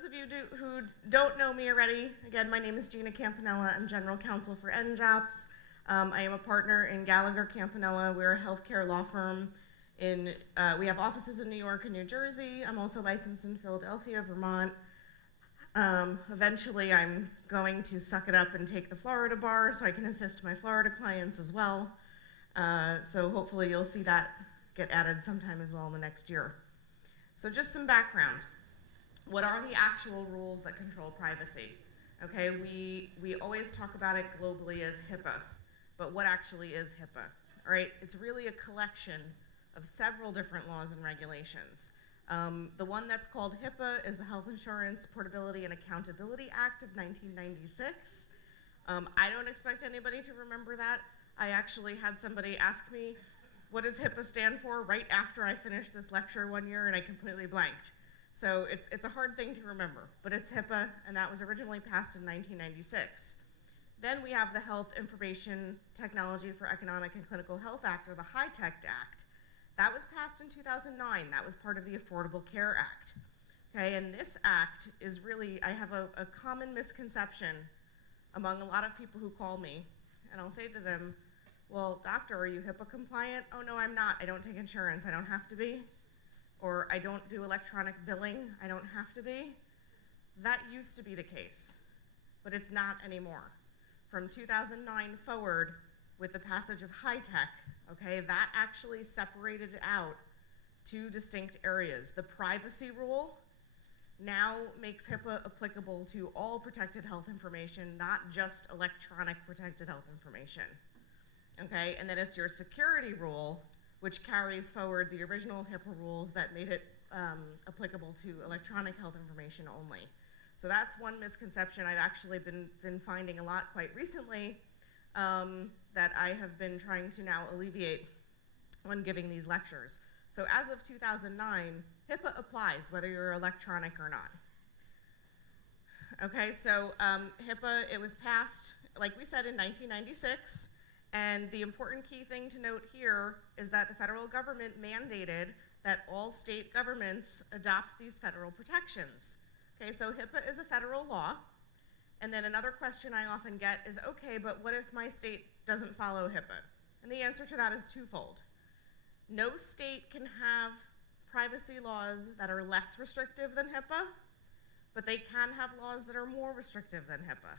those of you who don't know me already, again, my name is Gina Campanella. I'm General Counsel for NJAOPS. I am a partner in Gallagher Campanella. We're a healthcare law firm. We have offices in New York and New Jersey. I'm also licensed in Philadelphia, Vermont. Eventually, I'm going to suck it up and take the Florida bar so I can assist my Florida clients as well. So hopefully you'll see that get added sometime as well in the next year. So just some background. What are the actual rules that control privacy? Okay, we always talk about it globally as HIPAA, but what actually is HIPAA? All right, it's really a collection of several different laws and regulations. The one that's called HIPAA is the Health Insurance Portability and Accountability Act of 1996. I don't expect anybody to remember that. I actually had somebody ask me, what does HIPAA stand for, right after I finished this lecture one year, and I completely blanked. So it's a hard thing to remember, but it's HIPAA, and that was originally passed in 1996. Then we have the Health Information Technology for Economic and Clinical Health Act, or the HITECH Act. That was passed in 2009. That was part of the Affordable Care Act. Okay, and this act is really, I have a common misconception among a lot of people who call me, and I'll say to them, well, doctor, are you HIPAA compliant? Oh, no, I'm not. I don't take insurance. I don't have to be. Or I don't do electronic billing. I don't have to be. That used to be the case, but it's not anymore. From 2009 forward, with the passage of HITECH, okay, that actually separated out two distinct areas. The privacy rule now makes HIPAA applicable to all protected health information, not just electronic protected health information. Okay, and then it's your security rule, which carries forward the original HIPAA rules that made it applicable to electronic health information only. So that's one misconception I've actually been finding a lot quite recently that I have been trying to now alleviate when giving these lectures. So as of 2009, HIPAA applies whether you're electronic or not. Okay, so HIPAA, it was passed, like we said, in 1996. And the important key thing to note here is that the federal government mandated that all state governments adopt these federal protections. Okay, so HIPAA is a federal law. And then another question I often get is, okay, but what if my state doesn't follow HIPAA? And the answer to that is twofold. No state can have privacy laws that are less restrictive than HIPAA, but they can have laws that are more restrictive than HIPAA.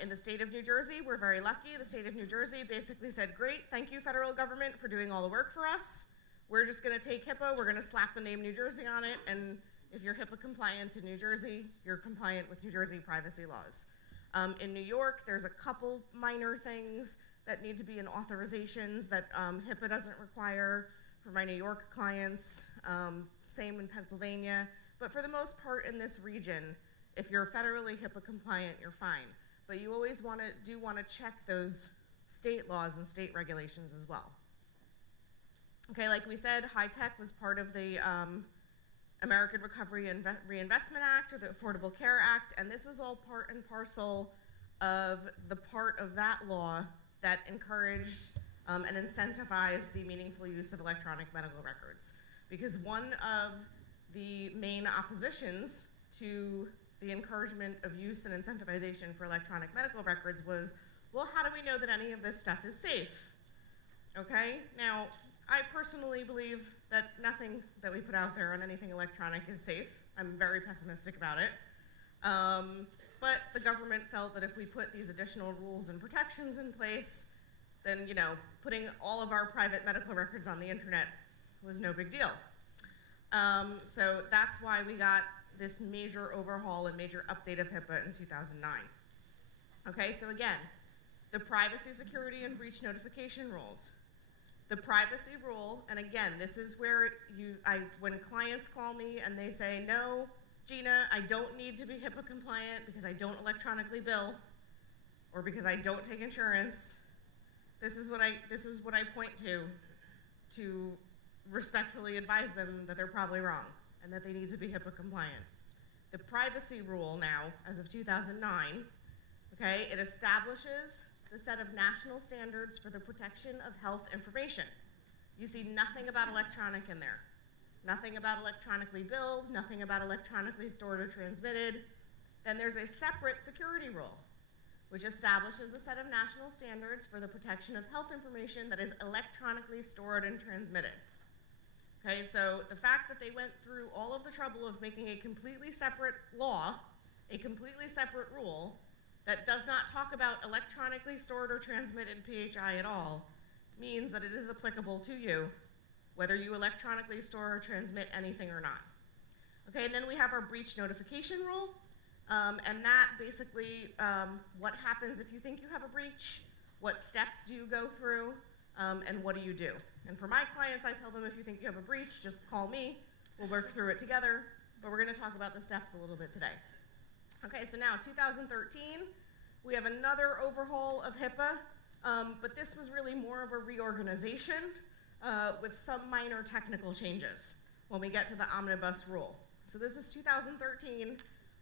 In the state of New Jersey, we're very lucky. The state of New Jersey basically said, great, thank you, federal government, for doing all the work for us. We're just going to take HIPAA, we're going to slap the name New Jersey on it, and if you're HIPAA compliant in New Jersey, you're compliant with New Jersey privacy laws. In New York, there's a couple minor things that need to be in authorizations that HIPAA doesn't require for my New York clients, same in Pennsylvania. But for the most part in this region, if you're federally HIPAA compliant, you're fine. But you always want to check those state laws and state regulations as well. Okay, like we said, HITECH was part of the American Recovery and Reinvestment Act, or the Affordable Care Act, and this was all part and parcel of the part of that law that encouraged and incentivized the meaningful use of electronic medical records. Because one of the main oppositions to the encouragement of use and incentivization for electronic medical records was, well, how do we know that any of this stuff is safe? Okay, now, I personally believe that nothing that we put out there on anything electronic is safe. I'm very pessimistic about it. But the government felt that if we put these additional rules and protections in place, then, you know, putting all of our private medical records on the internet was no big deal. So that's why we got this major overhaul and major update of HIPAA in 2009. Okay, so again, the privacy, security, and breach notification rules. The privacy rule, and again, this is where when clients call me and they say, no, Gina, I don't need to be HIPAA compliant because I don't electronically bill, or because I don't take insurance, this is what I point to respectfully advise them that they're probably wrong and that they need to be HIPAA compliant. The privacy rule now, as of 2009, okay, it establishes the set of national standards for the protection of health information. You see nothing about electronic in there. nothing about electronically billed, nothing about electronically stored or transmitted. Then there's a separate security rule, which establishes a set of national standards for the protection of health information that is electronically stored and transmitted. Okay, so the fact that they went through all of the trouble of making a completely separate law, a completely separate rule, that does not talk about electronically stored or transmitted PHI at all, means that it is applicable to you, whether you electronically store or transmit anything or not. Okay, and then we have our breach notification rule, and that basically, what happens if you think you have a breach, what steps do you go through, and what do you do? And for my clients, I tell them, if you think you have a breach, just call me, we'll work through it together, but we're gonna talk about the steps a little bit today. Okay, so now 2013, we have another overhaul of HIPAA, but this was really more of a reorganization with some minor technical changes when we get to the omnibus rule. So this is 2013.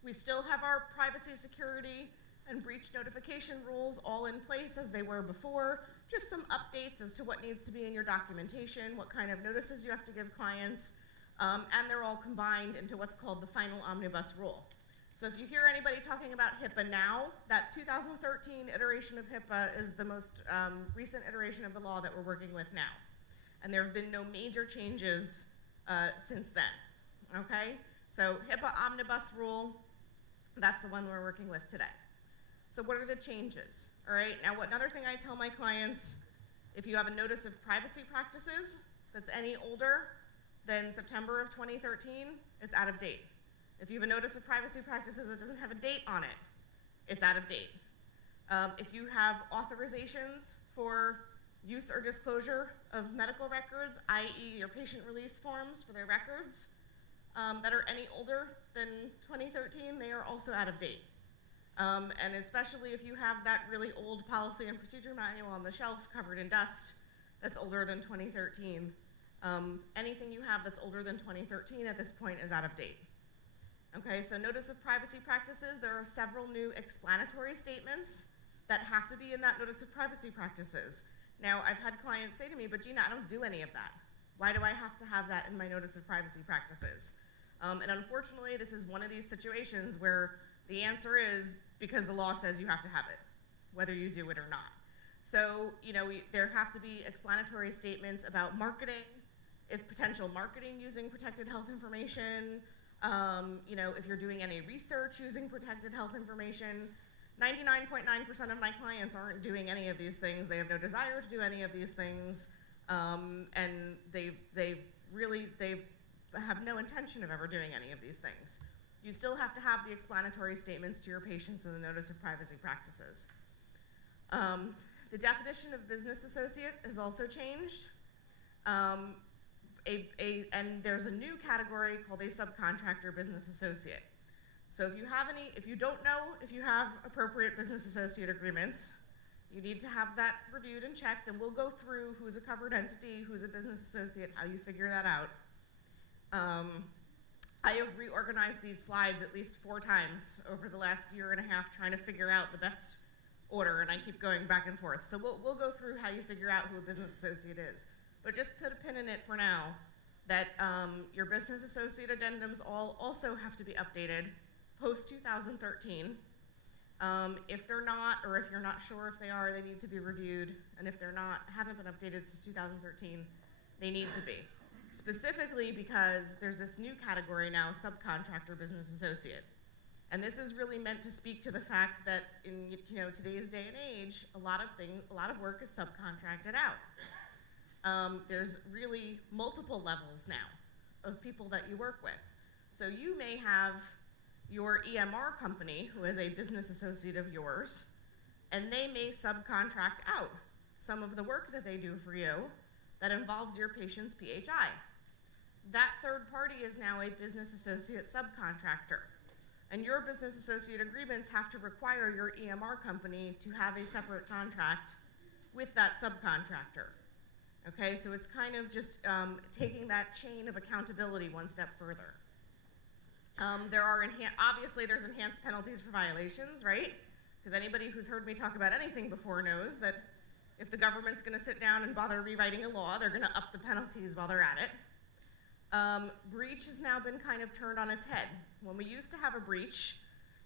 We still have our privacy, security, and breach notification rules all in place as they were before, just some updates as to what needs to be in your documentation, what kind of notices you have to give clients, and they're all combined into what's called the final omnibus rule. So if you hear anybody talking about HIPAA now, that 2013 iteration of HIPAA is the most recent iteration of the law that we're working with now. And there have been no major changes since then, okay? So HIPAA omnibus rule, that's the one we're working with today. So what are the changes? All right, now another thing I tell my clients, if you have a notice of privacy practices that's any older than September of 2013, it's out of date. If you have a notice of privacy practices that doesn't have a date on it, it's out of date. If you have authorizations for use or disclosure of medical records, i.e. your patient release forms for their records, that are any older than 2013, they are also out of date. And especially if you have that really old policy and procedure manual on the shelf covered in dust that's older than 2013, anything you have that's older than 2013 at this point is out of date. Okay, so notice of privacy practices, there are several new explanatory statements that have to be in that notice of privacy practices. Now, I've had clients say to me, but Gina, I don't do any of that. Why do I have to have that in my notice of privacy practices? And unfortunately, this is one of these situations where the answer is because the law says you have to have it, whether you do it or not. So, you know, there have to be explanatory statements about marketing, if potential marketing using protected health information, you know, if you're doing any research using protected health information. 99.9% of my clients aren't doing any of these things. They have no desire to do any of these things, and they have no intention of ever doing any of these things. You still have to have the explanatory statements to your patients in the notice of privacy practices. The definition of business associate has also changed. And there's a new category called a subcontractor business associate. So if you don't know if you have appropriate business associate agreements, you need to have that reviewed and checked, and we'll go through who's a covered entity, who's a business associate, how you figure that out. I have reorganized these slides at least 4 times over the last year and a half trying to figure out the best order, and I keep going back and forth. So we'll go through how you figure out who a business associate is. But just put a pin in it for now that your business associate addendums also have to be updated post-2013. If they're not, or if you're not sure if they are, they need to be reviewed. And if they're not, haven't been updated since 2013, they need to be. Specifically because there's this new category now, subcontractor business associate. And this is really meant to speak to the fact that in today's day and age, a lot of work is subcontracted out. There's really multiple levels now of people that you work with. So you may have your EMR company who is a business associate of yours, and they may subcontract out some of the work that they do for you that involves your patient's PHI. That third party is now a business associate subcontractor. And your business associate agreements have to require your EMR company to have a separate contract with that subcontractor. Okay, so it's kind of just taking that chain of accountability one step further. Obviously there's enhanced penalties for violations, right? Because anybody who's heard me talk about anything before knows that if the government's gonna sit down and bother rewriting a law, they're gonna up the penalties while they're at it. Breach has now been kind of turned on its head. When we used to have a breach,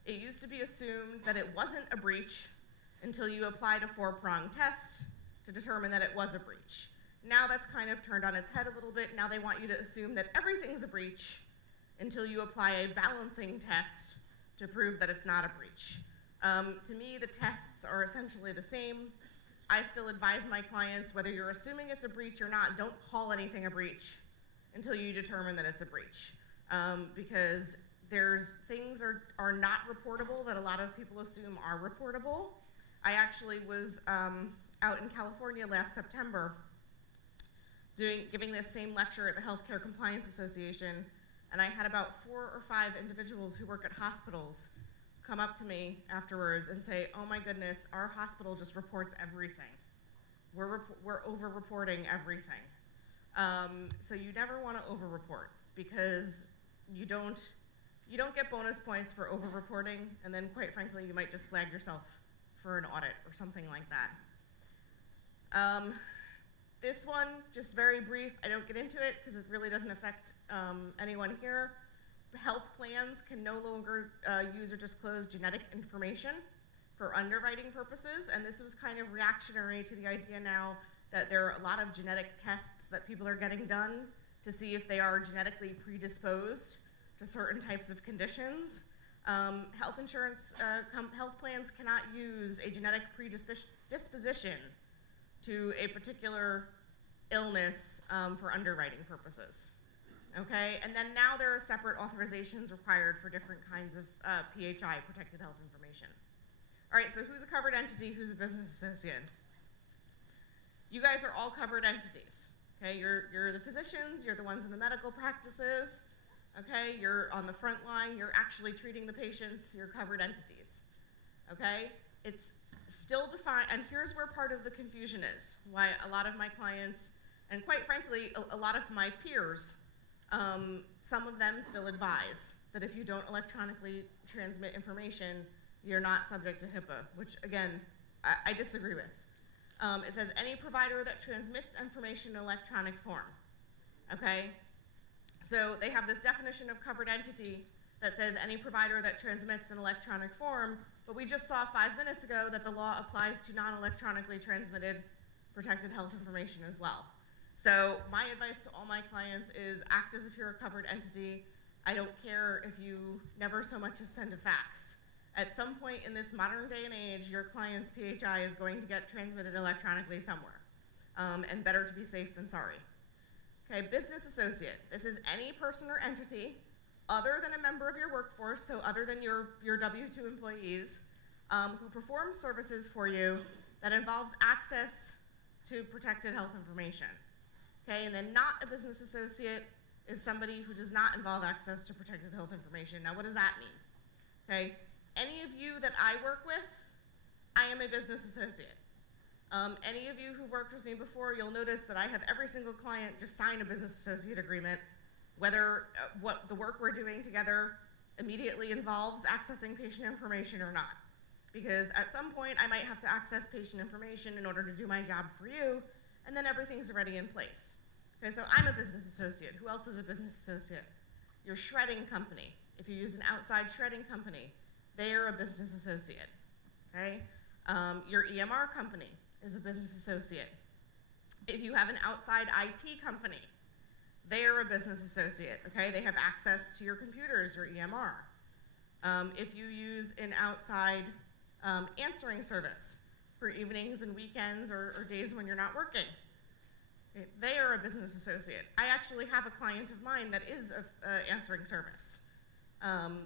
it used to be assumed that it wasn't a breach until you applied a 4-pronged test to determine that it was a breach. Now that's kind of turned on its head a little bit. Now they want you to assume that everything's a breach until you apply a balancing test to prove that it's not a breach. To me, the tests are essentially the same. I still advise my clients, whether you're assuming it's a breach or not, don't call anything a breach until you determine that it's a breach. Because there's things are not reportable that a lot of people assume are reportable. I actually was out in California last September giving this same lecture at the Healthcare Compliance Association, and I had about 4 or 5 individuals who work at hospitals come up to me afterwards and say, oh my goodness, our hospital just reports everything. We're over-reporting everything. So you never want to over-report, because you don't get bonus points for over-reporting, and then quite frankly, you might just flag yourself for an audit or something like that. This one, just very brief, I don't get into it because it really doesn't affect anyone here. Health plans can no longer use or disclose genetic information for underwriting purposes, and this was kind of reactionary to the idea now that there are a lot of genetic tests that people are getting done to see if they are genetically predisposed to certain types of conditions. Health plans cannot use a genetic predisposition to a particular illness for underwriting purposes. Okay, and then now there are separate authorizations required for different kinds of PHI, protected health information. All right, so who's a covered entity, who's a business associate? You guys are all covered entities. Okay, you're the physicians, you're the ones in the medical practices. Okay, you're on the front line, you're actually treating the patients, you're covered entities. Okay, it's still defined, and here's where part of the confusion is, why a lot of my clients, and quite frankly, a lot of my peers, some of them still advise that if you don't electronically transmit information, you're not subject to HIPAA, which again, I disagree with. It says any provider that transmits information in electronic form, okay? So they have this definition of covered entity that says any provider that transmits in electronic form, but we just saw 5 minutes ago that the law applies to non-electronically transmitted protected health information as well. So my advice to all my clients is act as if you're a covered entity. I don't care if you never so much as send a fax. At some point in this modern day and age, your client's PHI is going to get transmitted electronically somewhere. And better to be safe than sorry. Okay, business associate. This is any person or entity other than a member of your workforce, so other than your W-2 employees, who performs services for you that involves access to protected health information. Okay, and then not a business associate is somebody who does not involve access to protected health information. Now, what does that mean? Okay, any of you that I work with, I am a business associate. Any of you who worked with me before, you'll notice that I have every single client just sign a business associate agreement, whether what the work we're doing together immediately involves accessing patient information or not. Because at some point, I might have to access patient information in order to do my job for you, and then everything's already in place. Okay, so I'm a business associate. Who else is a business associate? Your shredding company. If you use an outside shredding company, they are a business associate. Okay? Your EMR company is a business associate. If you have an outside IT company, they are a business associate. Okay? They have access to your computers, your EMR. If you use an outside answering service for evenings and weekends or days when you're not working, they are a business associate. I actually have a client of mine that is an answering service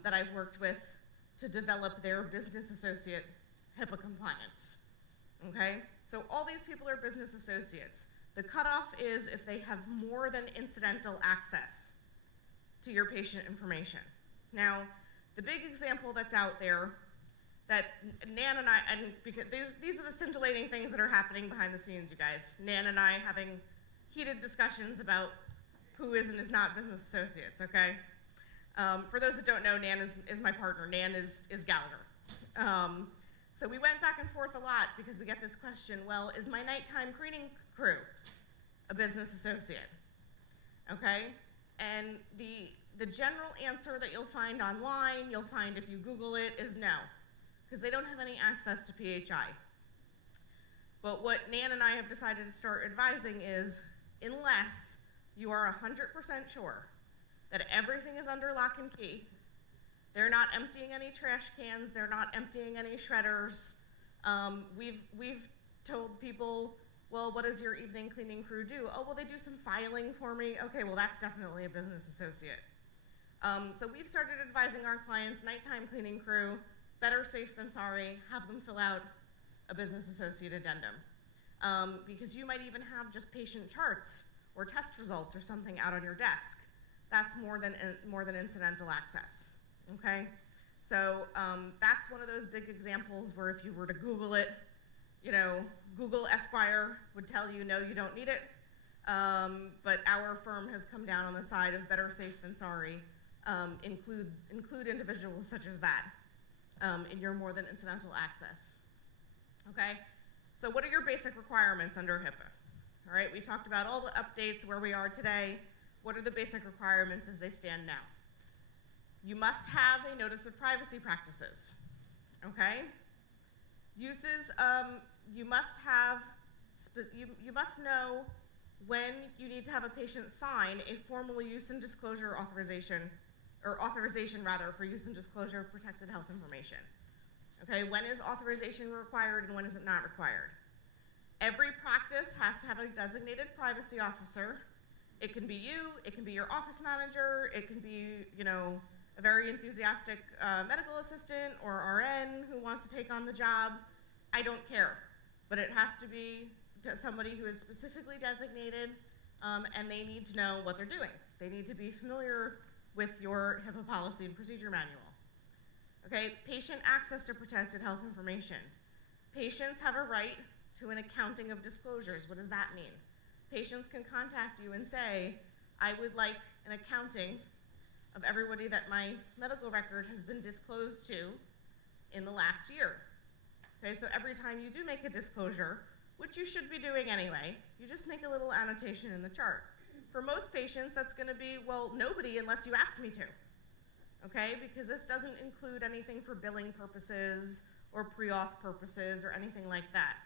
that I've worked with to develop their business associate HIPAA compliance. Okay? So all these people are business associates. The cutoff is if they have more than incidental access to your patient information. Now, the big example that's out there that Nan and I, and because these are the scintillating things that are happening behind the scenes, you guys. Nan and I having heated discussions about who is and is not business associates, okay? For those that don't know, Nan is my partner. Nan is Gallagher. So we went back and forth a lot because we get this question, well, is my nighttime cleaning crew a business associate? Okay? And the general answer that you'll find online, you'll find if you Google it, is no, because they don't have any access to PHI. But what Nan and I have decided to start advising is, unless you are 100% sure that everything is under lock and key, they're not emptying any trash cans, they're not emptying any shredders. We've told people, well, what does your evening cleaning crew do? Oh, well, they do some filing for me. Okay, well, that's definitely a business associate. So we've started advising our clients, nighttime cleaning crew, better safe than sorry, have them fill out a business associate addendum. Because you might even have just patient charts or test results or something out on your desk. That's more than incidental access, okay? So that's one of those big examples where if you were to Google it, you know, Google Esquire would tell you, no, you don't need it. But our firm has come down on the side of better safe than sorry. Include individuals such as that in your more than incidental access. Okay? So what are your basic requirements under HIPAA? All right, we talked about all the updates where we are today. What are the basic requirements as they stand now? You must have a notice of privacy practices. Okay? Uses, you must know when you need to have a patient sign a formal use and disclosure authorization, or authorization rather, for use and disclosure of protected health information. Okay, when is authorization required and when is it not required? Every practice has to have a designated privacy officer. It can be you, it can be your office manager, it can be, you know, a very enthusiastic medical assistant or RN who wants to take on the job. I don't care, but it has to be somebody who is specifically designated, and they need to know what they're doing. They need to be familiar with your HIPAA policy and procedure manual. Okay, patient access to protected health information. Patients have a right to an accounting of disclosures. What does that mean? Patients can contact you and say, I would like an accounting of everybody that my medical record has been disclosed to in the last year. Okay, so every time you do make a disclosure, which you should be doing anyway, you just make a little annotation in the chart. For most patients, that's gonna be, well, nobody unless you asked me to, okay? Because this doesn't include anything for billing purposes or pre-auth purposes or anything like that.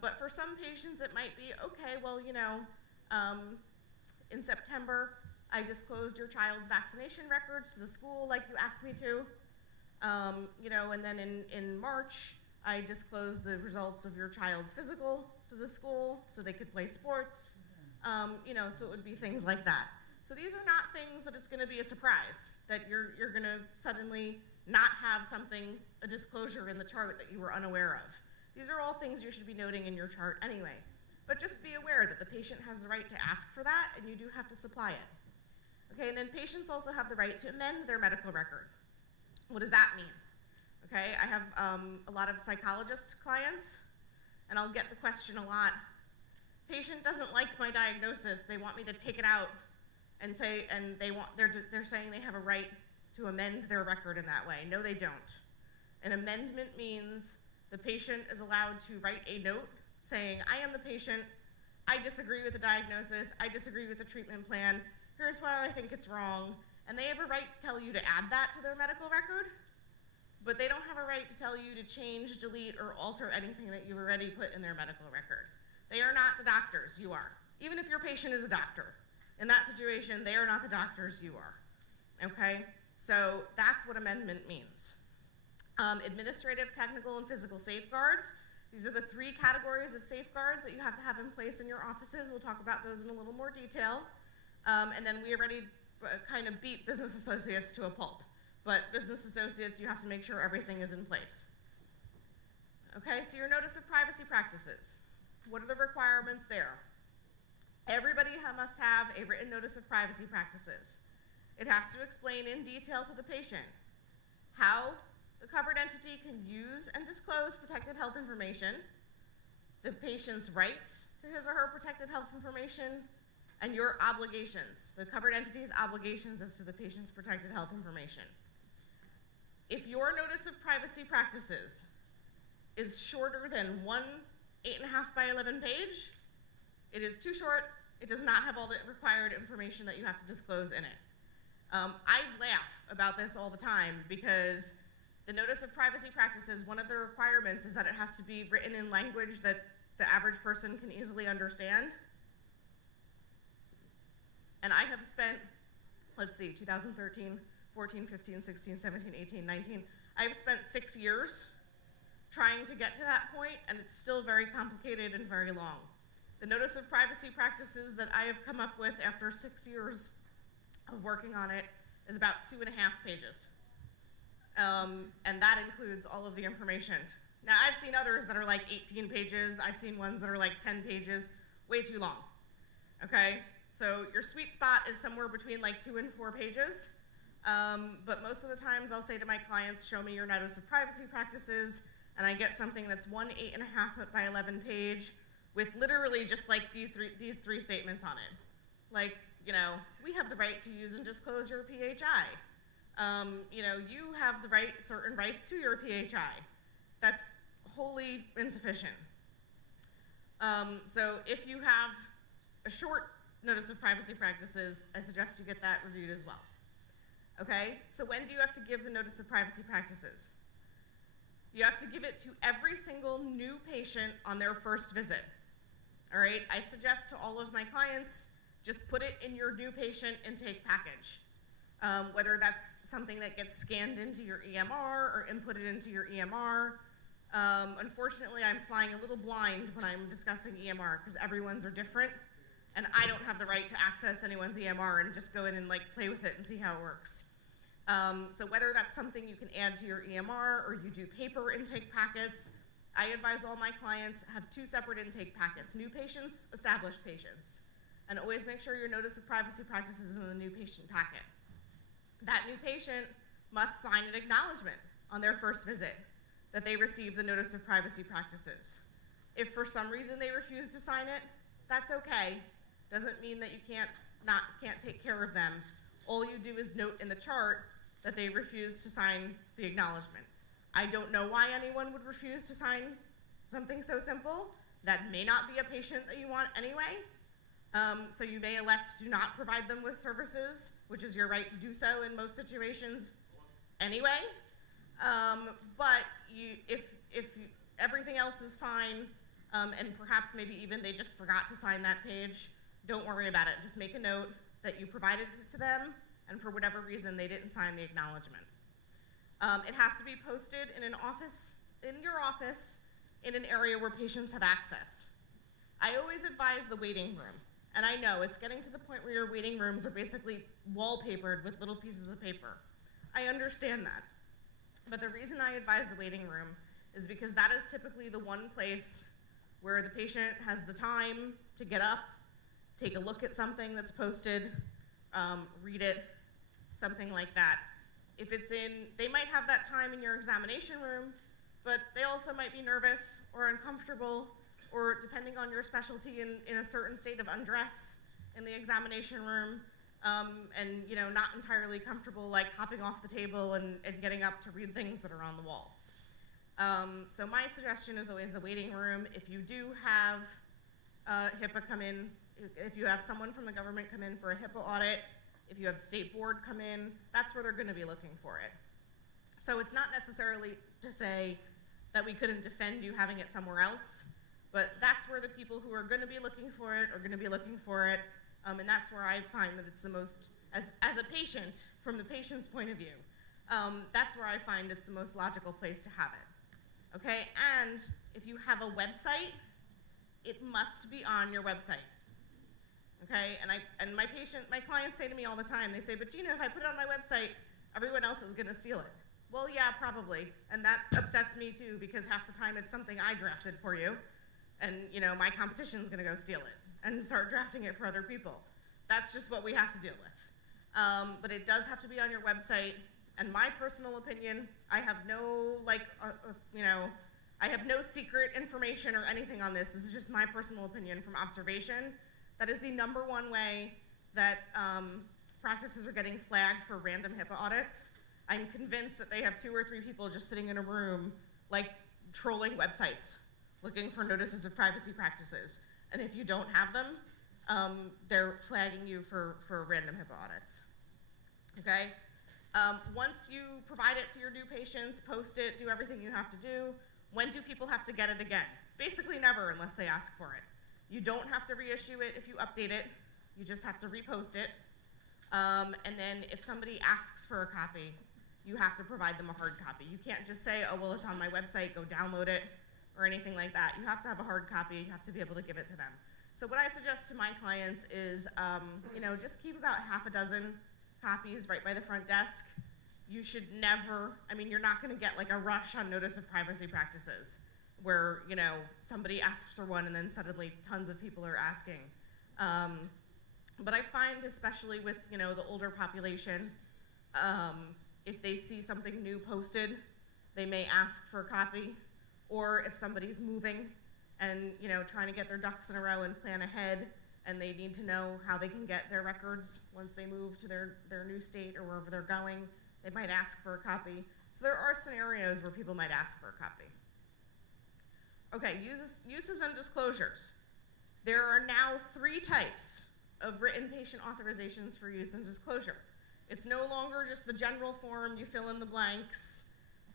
But for some patients, it might be, okay, well, you know, in September, I disclosed your child's vaccination records to the school like you asked me to, you know, and then in March, I disclosed the results of your child's physical to the school so they could play sports, you know, so it would be things like that. So these are not things that it's gonna be a surprise, that you're gonna suddenly not have something, a disclosure in the chart that you were unaware of. These are all things you should be noting in your chart anyway. But just be aware that the patient has the right to ask for that, and you do have to supply it. Okay, and then patients also have the right to amend their medical record. What does that mean? Okay, I have a lot of psychologist clients, and I'll get the question a lot. Patient doesn't like my diagnosis. They want me to take it out and say, and they're saying they have a right to amend their record in that way. No, they don't. An amendment means the patient is allowed to write a note saying, I am the patient, I disagree with the diagnosis, I disagree with the treatment plan, here's why I think it's wrong, and they have a right to tell you to add that to their medical record, but they don't have a right to tell you to change, delete, or alter anything that you've already put in their medical record. They are not the doctors, you are. Even if your patient is a doctor. In that situation, they are not the doctors, you are. Okay? So that's what amendment means. Administrative, technical, and physical safeguards. These are the 3 categories of safeguards that you have to have in place in your offices. We'll talk about those in a little more detail. And then we already kind of beat business associates to a pulp. But business associates, you have to make sure everything is in place. Okay, so your notice of privacy practices. What are the requirements there? Everybody must have a written notice of privacy practices. It has to explain in detail to the patient how the covered entity can use and disclose protected health information, the patient's rights to his or her protected health information, and your obligations, the covered entity's obligations as to the patient's protected health information. If your notice of privacy practices is shorter than one 8.5 by 11 page, it is too short, It does not have all the required information that you have to disclose in it. I laugh about this all the time because the Notice of Privacy Practices, one of the requirements is that it has to be written in language that the average person can easily understand. And I have spent, let's see, 2013, 14, 15, 16, 17, 18, 19. I've spent 6 years trying to get to that point, and it's still very complicated and very long. The Notice of Privacy Practices that I have come up with after 6 years of working on it is about 2.5 pages. And that includes all of the information. Now, I've seen others that are like 18 pages. I've seen ones that are like 10 pages, way too long, okay? So your sweet spot is somewhere between like 2 and 4 pages. But most of the times I'll say to my clients, show me your Notice of Privacy Practices, and I get something that's 1 8.5 by 11 page with literally just like these three statements on it. Like, you know, we have the right to use and disclose your PHI. You know, you have the certain rights to your PHI. That's wholly insufficient. So if you have a short Notice of Privacy Practices, I suggest you get that reviewed as well. Okay, so when do you have to give the Notice of Privacy Practices? You have to give it to every single new patient on their first visit. All right, I suggest to all of my clients, just put it in your new patient intake package. Whether that's something that gets scanned into your EMR or inputted into your EMR. Unfortunately, I'm flying a little blind when I'm discussing EMR because everyone's are different, and I don't have the right to access anyone's EMR and just go in and like play with it and see how it works. So whether that's something you can add to your EMR or you do paper intake packets, I advise all my clients have 2 separate intake packets, new patients, established patients. And always make sure your Notice of Privacy Practices is in the new patient packet. That new patient must sign an acknowledgement on their first visit that they received the Notice of Privacy Practices. If for some reason they refuse to sign it, that's okay. Doesn't mean that you can't take care of them. All you do is note in the chart that they refused to sign the acknowledgement. I don't know why anyone would refuse to sign something so simple. That may not be a patient that you want anyway. So you may elect to not provide them with services, which is your right to do so in most situations anyway. But if everything else is fine, and perhaps maybe even they just forgot to sign that page, don't worry about it. Just make a note that you provided it to them, and for whatever reason they didn't sign the acknowledgement. It has to be posted in your office, in an area where patients have access. I always advise the waiting room. And I know it's getting to the point where your waiting rooms are basically wallpapered with little pieces of paper. I understand that. But the reason I advise the waiting room is because that is typically the one place where the patient has the time to get up, take a look at something that's posted, read it, something like that. If it's they might have that time in your examination room, but they also might be nervous or uncomfortable, or depending on your specialty, in a certain state of undress in the examination room, and you know, not entirely comfortable like hopping off the table and getting up to read things that are on the wall. So my suggestion is always the waiting room. If you do have HIPAA come in, if you have someone from the government come in for a HIPAA audit, if you have the state board come in, that's where they're gonna be looking for it. So it's not necessarily to say that we couldn't defend you having it somewhere else, but that's where the people who are going to be looking for it are going to be looking for it, and that's where I find that it's the most, as a patient, from the patient's point of view, that's where I find it's the most logical place to have it, okay? And if you have a website, it must be on your website, okay? And my clients say to me all the time, they say, but Gina, if I put it on my website, everyone else is going to steal it. Well, yeah, probably, and that upsets me too, because half the time it's something I drafted for you, and you know, my competition's gonna go steal it and start drafting it for other people. That's just what we have to deal with. But it does have to be on your website, and my personal opinion, I have no, I have no secret information or anything on this. This is just my personal opinion from observation. That is the #1 way that practices are getting flagged for random HIPAA audits. I'm convinced that they have 2 or 3 people just sitting in a room, like trolling websites, looking for notices of privacy practices. And if you don't have them, they're flagging you for random HIPAA audits, okay? Once you provide it to your new patients, post it, do everything you have to do, when do people have to get it again? Basically never, unless they ask for it. You don't have to reissue it if you update it, you just have to repost it. And then if somebody asks for a copy, you have to provide them a hard copy. You can't just say, oh, well, it's on my website, go download it, or anything like that. You have to have a hard copy, you have to be able to give it to them. So what I suggest to my clients is, just keep about half a dozen copies right by the front desk. You should never, you're not gonna get like a rush on notice of privacy practices where, somebody asks for one and then suddenly tons of people are asking. But I find, especially with, the older population, if they see something new posted, they may ask for a copy, or if somebody's moving and, trying to get their ducks in a row and plan ahead, and they need to know how they can get their records once they move to their new state or wherever they're going, they might ask for a copy. So there are scenarios where people might ask for a copy. Okay, uses and disclosures. There are now 3 types of written patient authorizations for use and disclosure. It's no longer just the general form, you fill in the blanks,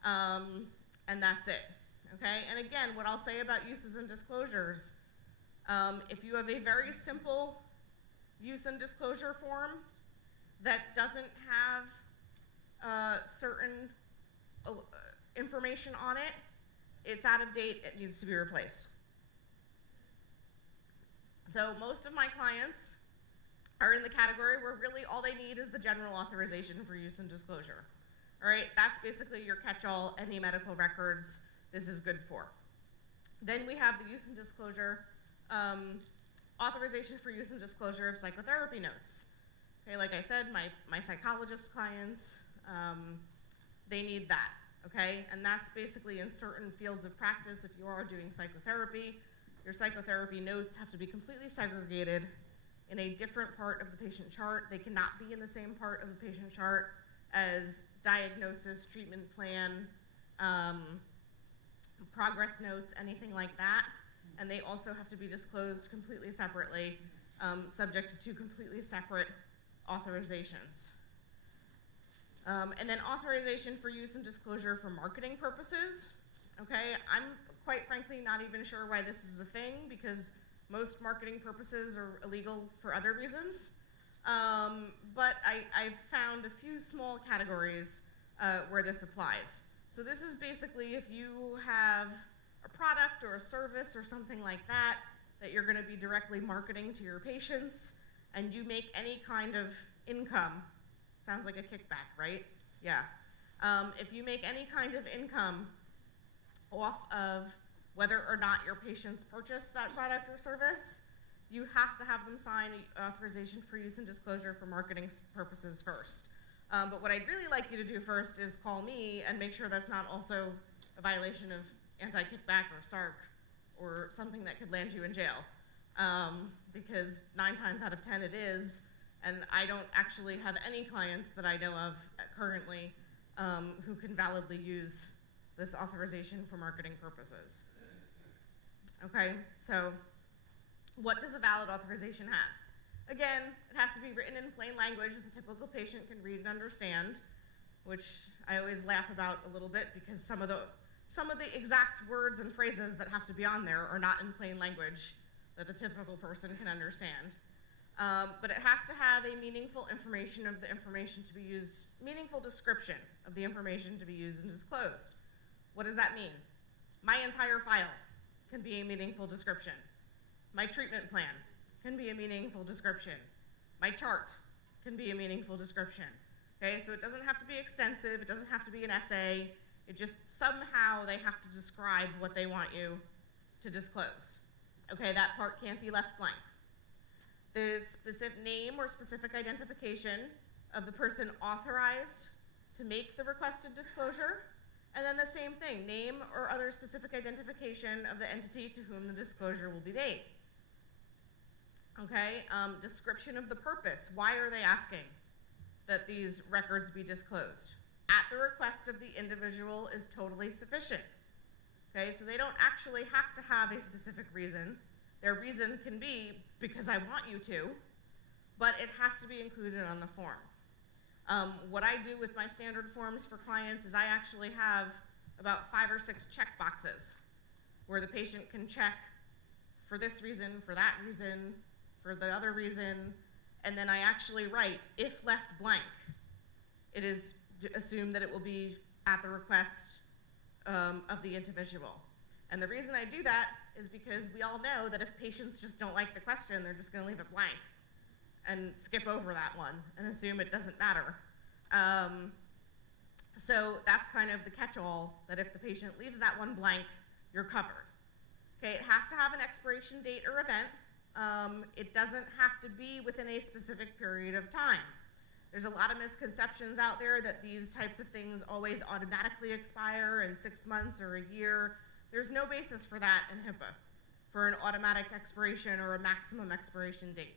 and that's it, okay? And again, what I'll say about uses and disclosures, if you have a very simple use and disclosure form that doesn't have certain information on it, it's out of date, it needs to be replaced. So most of my clients are in the category where really all they need is the general authorization for use and disclosure. All right, that's basically your catch-all, any medical records, this is good for. Then we have the use and disclosure, authorization for use and disclosure of psychotherapy notes. Okay, like I said, my psychologist clients, they need that, okay? And that's basically in certain fields of practice. If you are doing psychotherapy, your psychotherapy notes have to be completely segregated in a different part of the patient chart. They cannot be in the same part of the patient chart as diagnosis, treatment plan, progress notes, anything like that. And they also have to be disclosed completely separately, subject to 2 completely separate authorizations. And then authorization for use and disclosure for marketing purposes. Okay, I'm quite frankly not even sure why this is a thing, because most marketing purposes are illegal for other reasons. But I've found a few small categories where this applies. So this is basically if you have a product or a service or something like that that you're gonna be directly marketing to your patients, and you make any kind of income, sounds like a kickback, right? Yeah. If you make any kind of income off of whether or not your patients purchase that product or service, you have to have them sign an authorization for use and disclosure for marketing purposes first. But what I'd really like you to do first is call me and make sure that's not also a violation of anti-kickback or STARC or something that could land you in jail. Because 9 times out of 10 it is, and I don't actually have any clients that I know of currently who can validly use this authorization for marketing purposes. Okay, so what does a valid authorization have? Again, it has to be written in plain language that the typical patient can read and understand, which I always laugh about a little bit because some of the exact words and phrases that have to be on there are not in plain language that the typical person can understand. But it has to have a meaningful information of the information to be used, meaningful description of the information to be used and disclosed. What does that mean? My entire file can be a meaningful description. My treatment plan can be a meaningful description. My chart can be a meaningful description. Okay, so it doesn't have to be extensive, it doesn't have to be an essay, it just somehow they have to describe what they want you to disclose. Okay, that part can't be left blank. The specific name or specific identification of the person authorized to make the requested disclosure, and then the same thing, name or other specific identification of the entity to whom the disclosure will be made. Okay, description of the purpose. Why are they asking that these records be disclosed? At the request of the individual is totally sufficient. Okay, so they don't actually have to have a specific reason. Their reason can be because I want you to, but it has to be included on the form. What I do with my standard forms for clients is I actually have about 5 or 6 check boxes where the patient can check for this reason, for that reason, for the other reason, and then I actually write, if left blank, it is assumed that it will be at the request of the individual. And the reason I do that is because we all know that if patients just don't like the question, they're just gonna leave it blank and skip over that one and assume it doesn't matter. So that's kind of the catch-all, that if the patient leaves that one blank, you're covered. Okay, it has to have an expiration date or event. It doesn't have to be within a specific period of time. There's a lot of misconceptions out there that these types of things always automatically expire in 6 months or a year. There's no basis for that in HIPAA, for an automatic expiration or a maximum expiration date.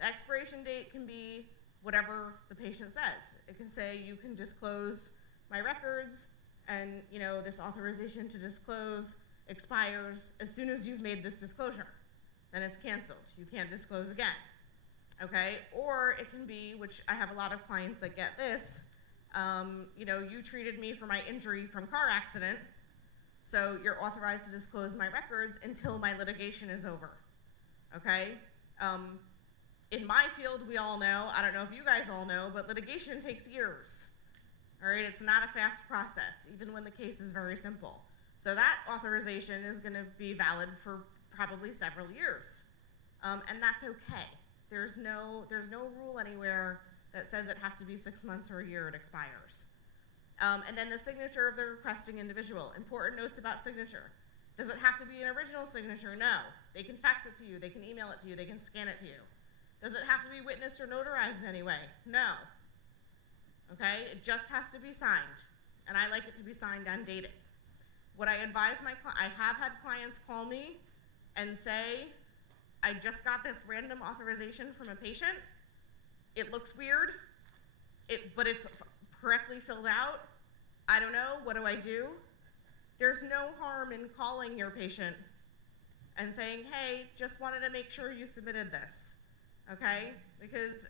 The expiration date can be whatever the patient says. It can say, you can disclose my records, and this authorization to disclose expires as soon as you've made this disclosure. Then it's canceled. You can't disclose again. Okay? Or it can be, which I have a lot of clients that get this, you treated me for my injury from car accident, so you're authorized to disclose my records until my litigation is over. Okay? In my field, we all know, I don't know if you guys all know, but litigation takes years. All right? It's not a fast process, even when the case is very simple. So that authorization is going to be valid for probably several years. And that's okay. There's no rule anywhere that says it has to be 6 months or a year it expires. And then the signature of the requesting individual. Important notes about signature. Does it have to be an original signature? No. They can fax it to you, they can email it to you, they can scan it to you. Does it have to be witnessed or notarized in any way? No. Okay, it just has to be signed. And I like it to be signed and dated. What I advise I have had clients call me and say, I just got this random authorization from a patient. It looks weird, but it's correctly filled out. I don't know, what do I do? There's no harm in calling your patient and saying, hey, just wanted to make sure you submitted this, okay? Because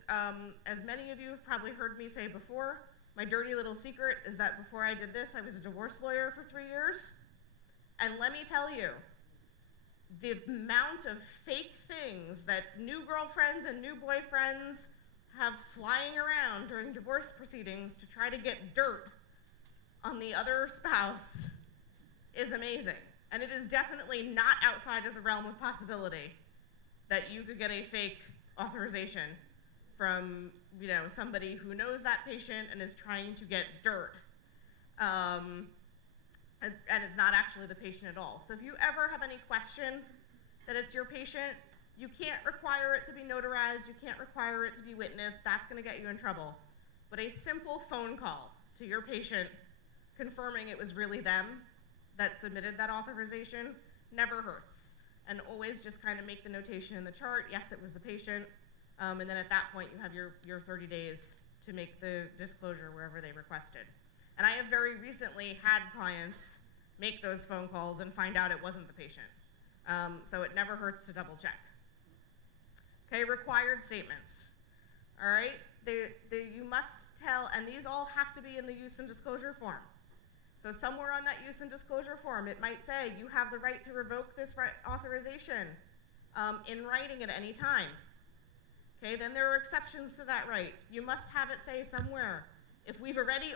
as many of you have probably heard me say before, my dirty little secret is that before I did this, I was a divorce lawyer for 3 years. And let me tell you, the amount of fake things that new girlfriends and new boyfriends have flying around during divorce proceedings to try to get dirt on the other spouse is amazing. And it is definitely not outside of the realm of possibility that you could get a fake authorization from somebody who knows that patient and is trying to get dirt. And it's not actually the patient at all. So if you ever have any question that it's your patient, you can't require it to be notarized, you can't require it to be witnessed, that's gonna get you in trouble. But a simple phone call to your patient confirming it was really them that submitted that authorization never hurts. And always just kind of make the notation in the chart, yes, it was the patient, and then at that point you have your 30 days to make the disclosure wherever they requested. And I have very recently had clients make those phone calls and find out it wasn't the patient. So it never hurts to double check. Okay, required statements. All right, you must tell, and these all have to be in the use and disclosure form. So somewhere on that use and disclosure form, it might say you have the right to revoke this authorization in writing at any time. Okay, then there are exceptions to that right. You must have it say somewhere, if we've already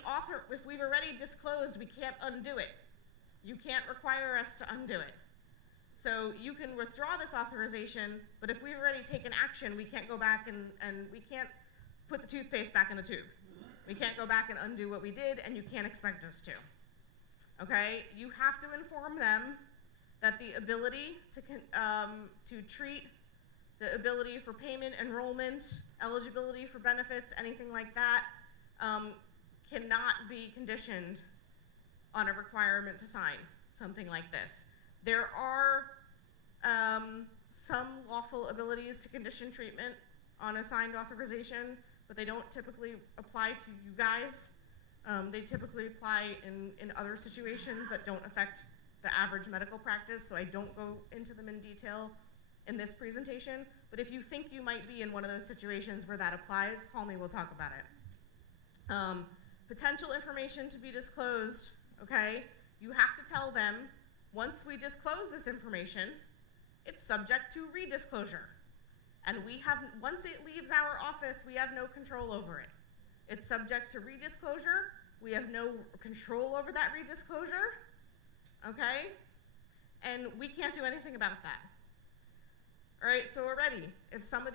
disclosed, we can't undo it. You can't require us to undo it. So you can withdraw this authorization, but if we've already taken action, we can't go back and we can't put the toothpaste back in the tube. We can't go back and undo what we did, and you can't expect us to. Okay? You have to inform them that the ability to treat, the ability for payment, enrollment, eligibility for benefits, anything like that, cannot be conditioned on a requirement to sign something like this. There are some lawful abilities to condition treatment on a signed authorization, but they don't typically apply to you guys. They typically apply in other situations that don't affect the average medical practice, so I don't go into them in detail in this presentation, but if you think you might be in one of those situations where that applies, call me, we'll talk about it. Potential information to be disclosed, okay? You have to tell them, once we disclose this information, it's subject to redisclosure. And once it leaves our office, we have no control over it. It's subject to redisclosure. We have no control over that redisclosure, okay? And we can't do anything about that. All right, so already, if some of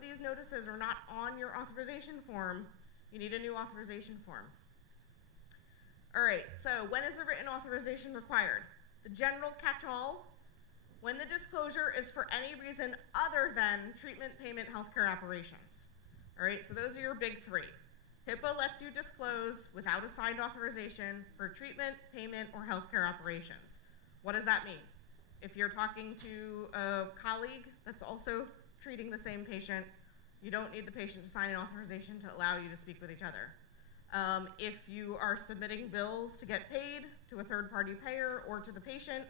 these notices are not on your authorization form, you need a new authorization form. All right, so when is a written authorization required? The general catch-all, when the disclosure is for any reason other than treatment, payment, healthcare operations. All right, so those are your big three. HIPAA lets you disclose without a signed authorization for treatment, payment, or healthcare operations. What does that mean? If you're talking to a colleague that's also treating the same patient, you don't need the patient to sign an authorization to allow you to speak with each other. If you are submitting bills to get paid to a third-party payer or to the patient,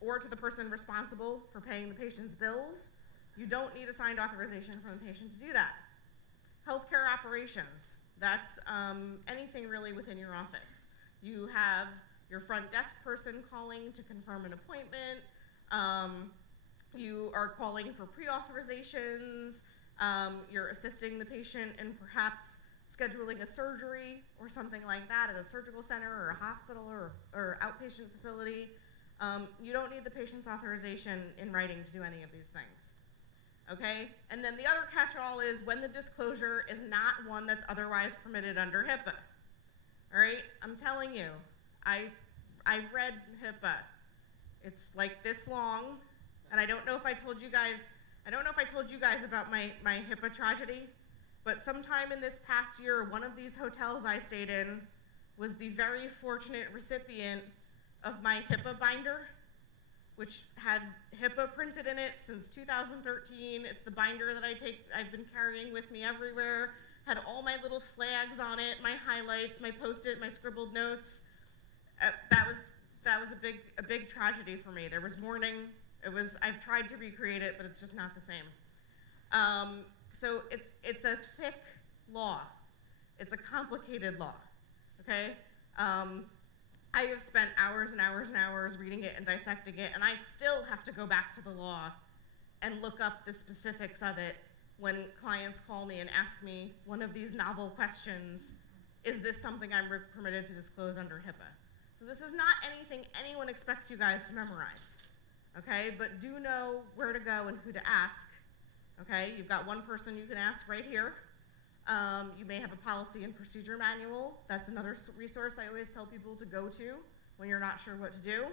or to the person responsible for paying the patient's bills, you don't need a signed authorization from the patient to do that. Healthcare operations, that's anything really within your office. You have your front desk person calling to confirm an appointment, you are calling for pre-authorizations, you're assisting the patient in perhaps scheduling a surgery or something like that at a surgical center or a hospital or outpatient facility. You don't need the patient's authorization in writing to do any of these things, okay? And then the other catch-all is when the disclosure is not one that's otherwise permitted under HIPAA, all right? I'm telling you, I've read HIPAA. It's like this long, and I don't know if I told you guys about my HIPAA tragedy, but sometime in this past year, one of these hotels I stayed in was the very fortunate recipient of my HIPAA binder, which had HIPAA printed in it since 2013. It's the binder that I've been carrying with me everywhere, had all my little flags on it, my highlights, my Post-it, my scribbled notes. That was a big tragedy for me. There was mourning. I've tried to recreate it, but it's just not the same. So it's a thick law. It's a complicated law, okay? I have spent hours and hours and hours reading it and dissecting it, and I still have to go back to the law and look up the specifics of it when clients call me and ask me one of these novel questions, is this something I'm permitted to disclose under HIPAA? So this is not anything anyone expects you guys to memorize, okay? But do know where to go and who to ask, okay? You've got one person you can ask right here. You may have a policy and procedure manual. That's another resource I always tell people to go to when you're not sure what to do,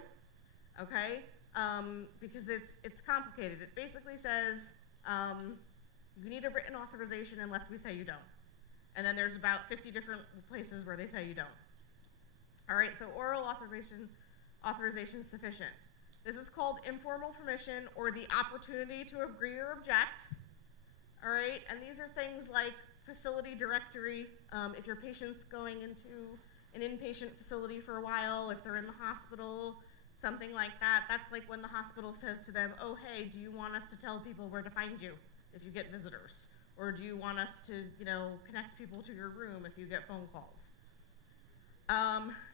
okay? Because it's complicated. It basically says you need a written authorization unless we say you don't. And then there's about 50 different places where they say you don't. All right, so oral authorization is sufficient. This is called informal permission or the opportunity to agree or object. All right, and these are things like facility directory, if your patient's going into an inpatient facility for a while, if they're in the hospital, something like that. That's like when the hospital says to them, oh, hey, do you want us to tell people where to find you if you get visitors? Or do you want us to, connect people to your room if you get phone calls?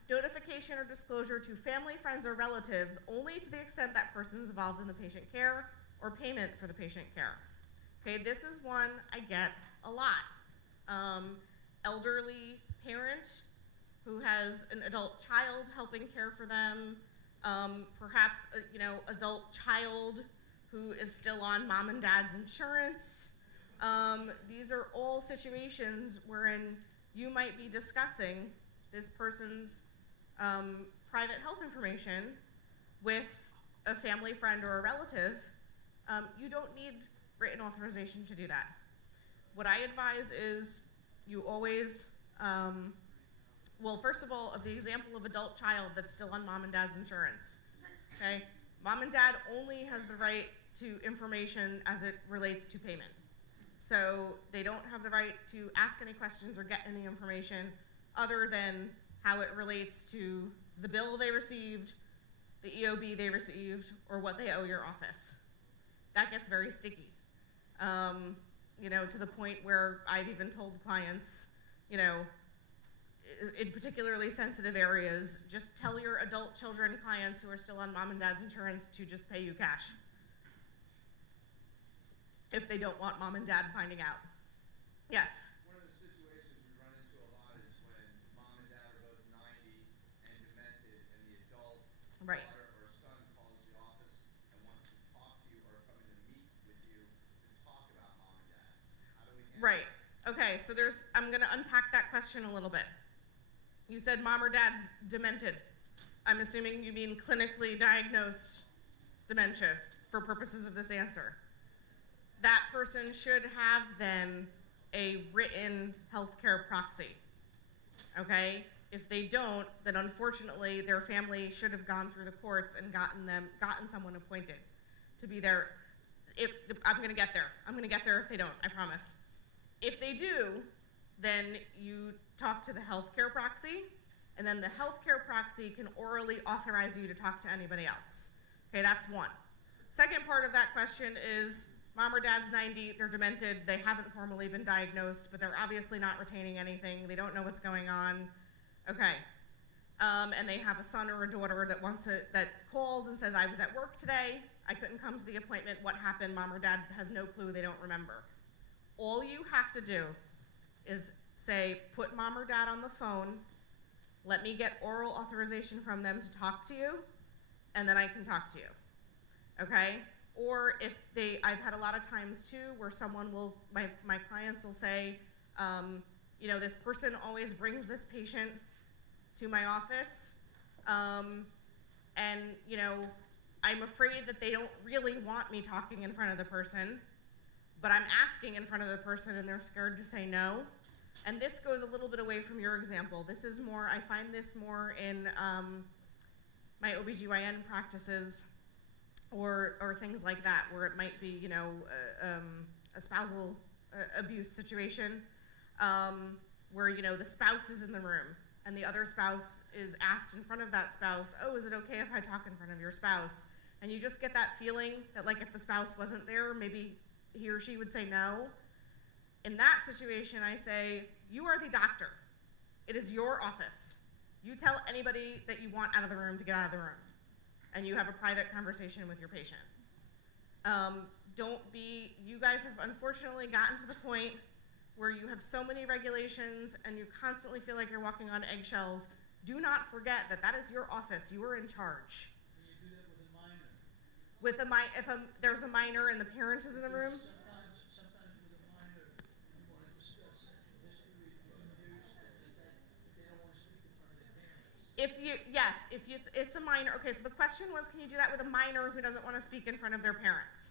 Notification or disclosure to family, friends, or relatives only to the extent that person's involved in the patient care or payment for the patient care. Okay, this is one I get a lot. Elderly parent who has an adult child helping care for them, perhaps adult child who is still on mom and dad's insurance. These are all situations wherein you might be discussing this person's private health information with a family friend or a relative. You don't need written authorization to do that. What I advise is you always, well, first of all, of the example of adult child that's still on mom and dad's insurance, okay? Mom and dad only has the right to information as it relates to payment. So they don't have the right to ask any questions or get any information other than how it relates to the bill they received, the EOB they received, or what they owe your office. That gets very sticky. You know, to the point where I've even told clients, you know, in particularly sensitive areas, just tell your adult children clients who are still on mom and dad's insurance to just pay you cash if they don't want mom and dad finding out. Yes? One of the situations we run into a lot is when mom and dad are both 90 and demented, and the adult Right. daughter or son calls the office and wants to talk to you or come in to meet with you to talk about mom and dad. How do we handle Right. that? Okay, so I'm gonna unpack that question a little bit. You said mom or dad's demented. I'm assuming you mean clinically diagnosed dementia for purposes of this answer. That person should have then a written healthcare proxy, okay? If they don't, then unfortunately their family should have gone through the courts and gotten someone appointed to be there. I'm gonna get there. I'm gonna get there if they don't, I promise. If they do, then you talk to the healthcare proxy, and then the healthcare proxy can orally authorize you to talk to anybody else. Okay, that's one. Second part of that question is, mom or dad's 90, they're demented, they haven't formally been diagnosed, but they're obviously not retaining anything, they don't know what's going on. Okay, and they have a son or a daughter that calls and says, I was at work today, I couldn't come to the appointment, what happened? Mom or dad has no clue, they don't remember. All you have to do is say, put mom or dad on the phone, let me get oral authorization from them to talk to you, and then I can talk to you, okay? Or if I've had a lot of times too, where someone will, my clients will say, you know, this person always brings this patient to my office, and, you know, I'm afraid that they don't really want me talking in front of the person, but I'm asking in front of the person and they're scared to say no. And this goes a little bit away from your example. This is more, I find this more in my OBGYN practices or things like that, where it might be, you know, a spousal abuse situation, where, you know, the spouse is in the room and the other spouse is asked in front of that spouse, oh, is it okay if I talk in front of your spouse? And you just get that feeling that, like, if the spouse wasn't there, maybe he or she would say no. In that situation, I say, you are the doctor. It is your office. You tell anybody that you want out of the room to get out of the room, and you have a private conversation with your patient. You guys have unfortunately gotten to the point where you have so many regulations and you constantly feel like you're walking on eggshells. Do not forget that that is your office. You are in charge. Can you do that with a minor? If there's a minor and the parent is in the room? Sometimes with a minor, you want to discuss sexual history, abuse, they don't want to speak in front of their parents. If it's a minor. Okay, so the question was, can you do that with a minor who doesn't want to speak in front of their parents?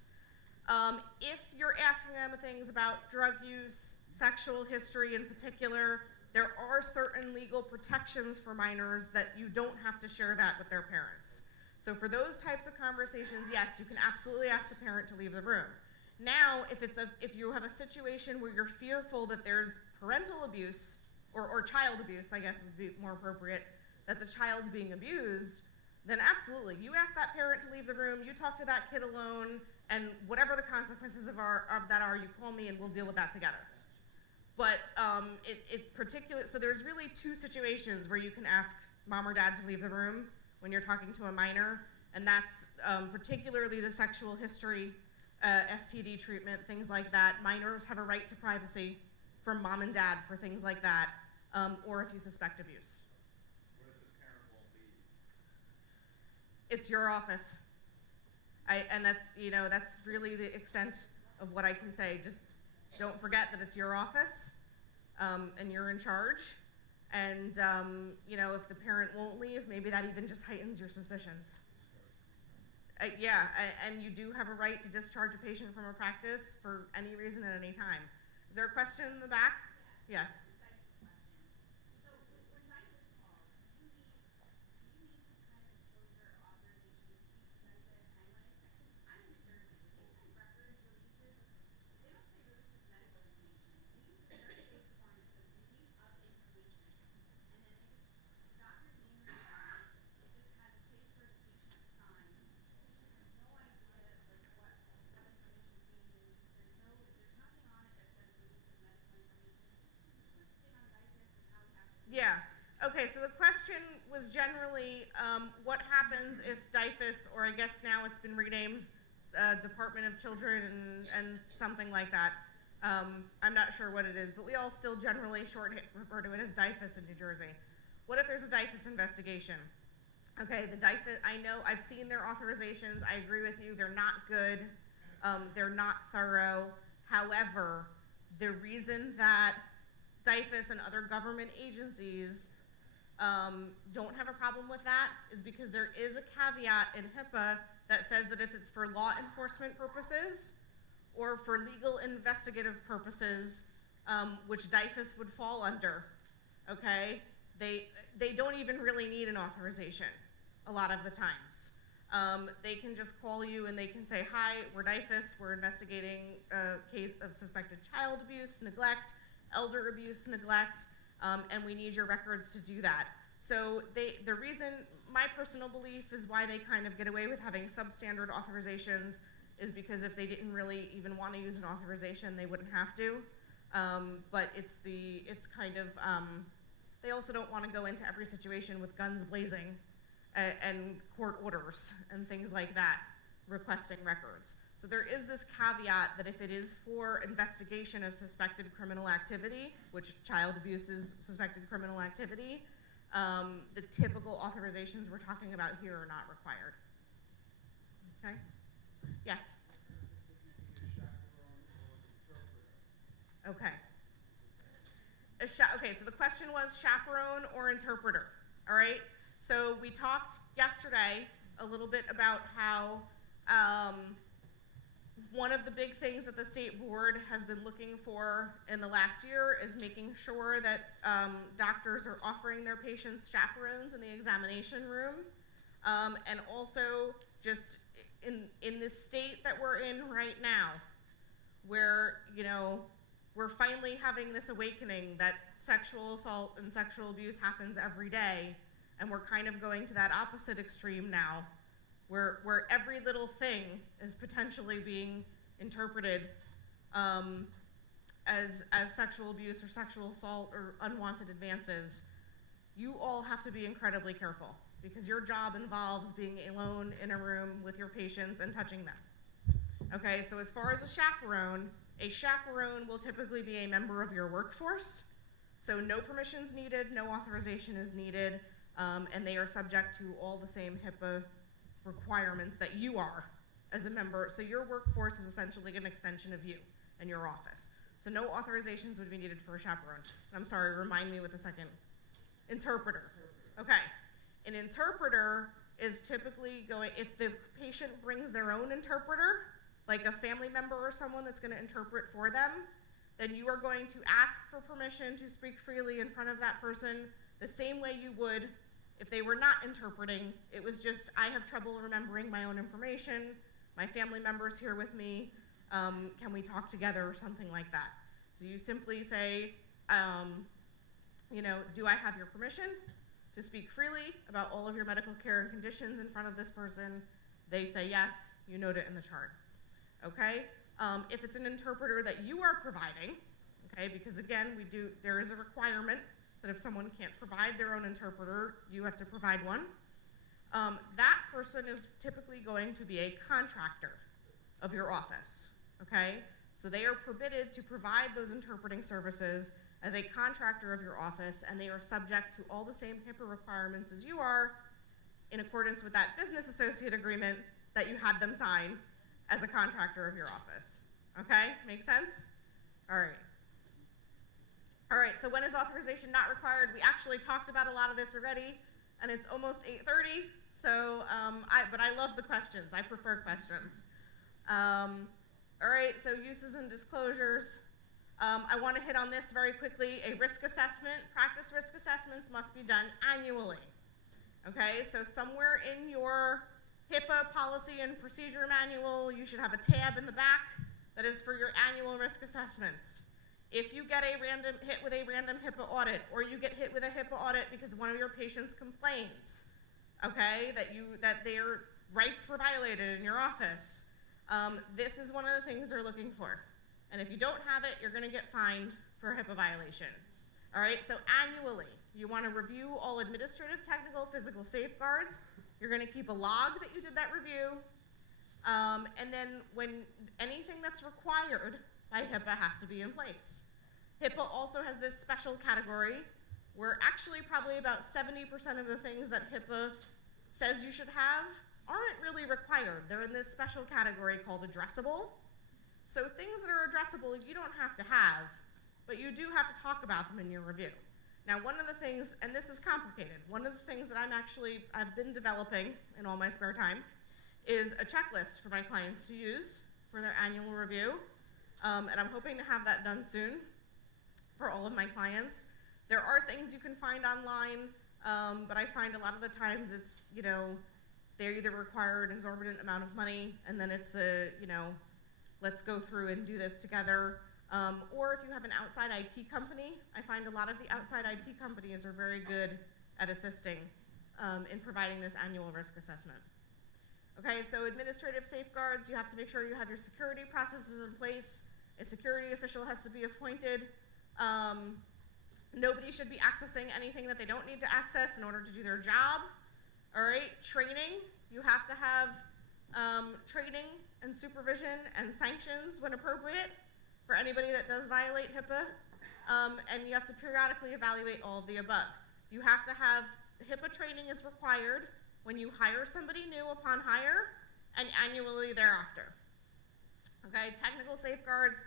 If you're asking them things about drug use, sexual history in particular, there are certain legal protections for minors that you don't have to share that with their parents. So for those types of conversations, yes, you can absolutely ask the parent to leave the room. Now, if you have a situation where you're fearful that there's parental abuse, or child abuse, I guess would be more appropriate, that the child's being abused, then absolutely, you ask that parent to leave the room, you talk to that kid alone, and whatever the consequences of that are, you call me and we'll deal with that together. But it's particular, so there's really two situations where you can ask mom or dad to leave the room when you're talking to a minor, and that's particularly the sexual history, STD treatment, things like that. Minors have a right to privacy from mom and dad for things like that, or if you suspect abuse. What if the parent won't leave? It's your office. And that's really the extent of what I can say. Just don't forget that it's your office, and you're in charge. And, if the parent won't leave, maybe that even just heightens your suspicions. And you do have a right to discharge a patient from a practice for any reason at any time. Is there a question in the back? Yes. okay, so the question was generally, what happens if DIFUS, or I guess now it's been renamed Department of Children and something like that. I'm not sure what it is, but we all still generally refer to it as DIFUS in New Jersey. What if there's a DIFUS investigation? Okay, the DIFUS, I know, I've seen their authorizations. I agree with you, they're not good. They're not thorough. However, the reason that DIFUS and other government agencies don't have a problem with that is because there is a caveat in HIPAA that says that if it's for law enforcement purposes or for legal investigative purposes, which DIFUS would fall under, okay, they don't even really need an authorization a lot of the times. They can just call you and they can say, hi, we're DIFUS, we're investigating a case of suspected child abuse, neglect, elder abuse, neglect, and we need your records to do that. So the reason, my personal belief is why they kind of get away with having substandard authorizations is because if they didn't really even want to use an authorization, they wouldn't have to. But it's kind of, they also don't want to go into every situation with guns blazing and court orders and things like that, requesting records. So there is this caveat that if it is for investigation of suspected criminal activity, which child abuse is suspected criminal activity, the typical authorizations we're talking about here are not required. Okay? Yes? Okay. Okay, so the question was chaperone or interpreter, all right? So we talked yesterday a little bit about how one of the big things that the state board has been looking for in the last year is making sure that doctors are offering their patients chaperones in the examination room. And also just in this state that we're in right now, where, you know, we're finally having this awakening that sexual assault and sexual abuse happens every day, and we're kind of going to that opposite extreme now, where every little thing is potentially being interpreted as sexual abuse or sexual assault or unwanted advances. You all have to be incredibly careful because your job involves being alone in a room with your patients and touching them. Okay, so as far as a chaperone will typically be a member of your workforce, so no permissions needed, no authorization is needed, and they are subject to all the same HIPAA requirements that you are as a member. So your workforce is essentially an extension of you and your office. So no authorizations would be needed for a chaperone. I'm sorry, remind me with a second. Interpreter. Okay. An interpreter is typically going, if the patient brings their own interpreter, like a family member or someone that's going to interpret for them, then you are going to ask for permission to speak freely in front of that person the same way you would if they were not interpreting. It was just, I have trouble remembering my own information, my family member's here with me, can we talk together or something like that. So you simply say, you know, do I have your permission to speak freely about all of your medical care and conditions in front of this person? They say yes, you note it in the chart. Okay? If it's an interpreter that you are providing, okay, because again, there is a requirement that if someone can't provide their own interpreter, you have to provide one. That person is typically going to be a contractor of your office, okay? So they are permitted to provide those interpreting services as a contractor of your office, and they are subject to all the same HIPAA requirements as you are in accordance with that business associate agreement that you had them sign as a contractor of your office. Okay, make sense? All right. All right, so when is authorization not required? We actually talked about a lot of this already, and it's almost 8:30, so, but I love the questions. I prefer questions. All right, so uses and disclosures. I want to hit on this very quickly. A risk assessment, practice risk assessments must be done annually. Okay, so somewhere in your HIPAA policy and procedure manual, you should have a tab in the back that is for your annual risk assessments. If you get hit with a random HIPAA audit, or you get hit with a HIPAA audit because one of your patients complains, okay, that their rights were violated in your office, this is one of the things they're looking for. And if you don't have it, you're going to get fined for a HIPAA violation. All right, so annually, You want to review all administrative, technical, physical safeguards. You're going to keep a log that you did that review. And then when anything that's required by HIPAA has to be in place. HIPAA also has this special category where actually probably about 70% of the things that HIPAA says you should have aren't really required. They're in this special category called addressable. So things that are addressable you don't have to have, but you do have to talk about them in your review. Now one of the things, and this is complicated, one of the things that I've been developing in all my spare time is a checklist for my clients to use for their annual review. And I'm hoping to have that done soon for all of my clients. There are things you can find online, but I find a lot of the times it's, they either require an exorbitant amount of money, and then it's a, let's go through and do this together. Or if you have an outside IT company, I find a lot of the outside IT companies are very good at assisting in providing this annual risk assessment. Okay, so administrative safeguards, you have to make sure you have your security processes in place. A security official has to be appointed. Nobody should be accessing anything that they don't need to access in order to do their job. All right, training, you have to have training and supervision and sanctions when appropriate for anybody that does violate HIPAA. And you have to periodically evaluate all of the above. You have to have, HIPAA training is required when you hire somebody new upon hire and annually thereafter. Okay, technical safeguards,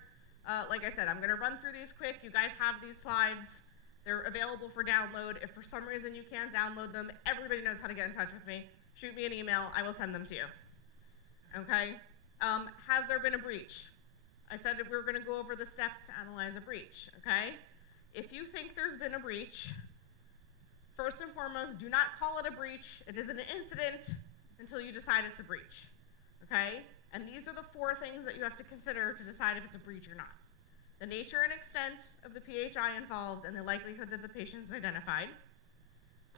like I said, I'm gonna run through these quick. You guys have these slides. They're available for download. If for some reason you can't download them, everybody knows how to get in touch with me. Shoot me an email, I will send them to you. Okay, has there been a breach? I said that we were gonna go over the steps to analyze a breach, okay? If you think there's been a breach, first and foremost, do not call it a breach. It is an incident until you decide it's a breach, okay? And these are the 4 things that you have to consider to decide if it's a breach or not. The nature and extent of the PHI involved and the likelihood that the patient is identified.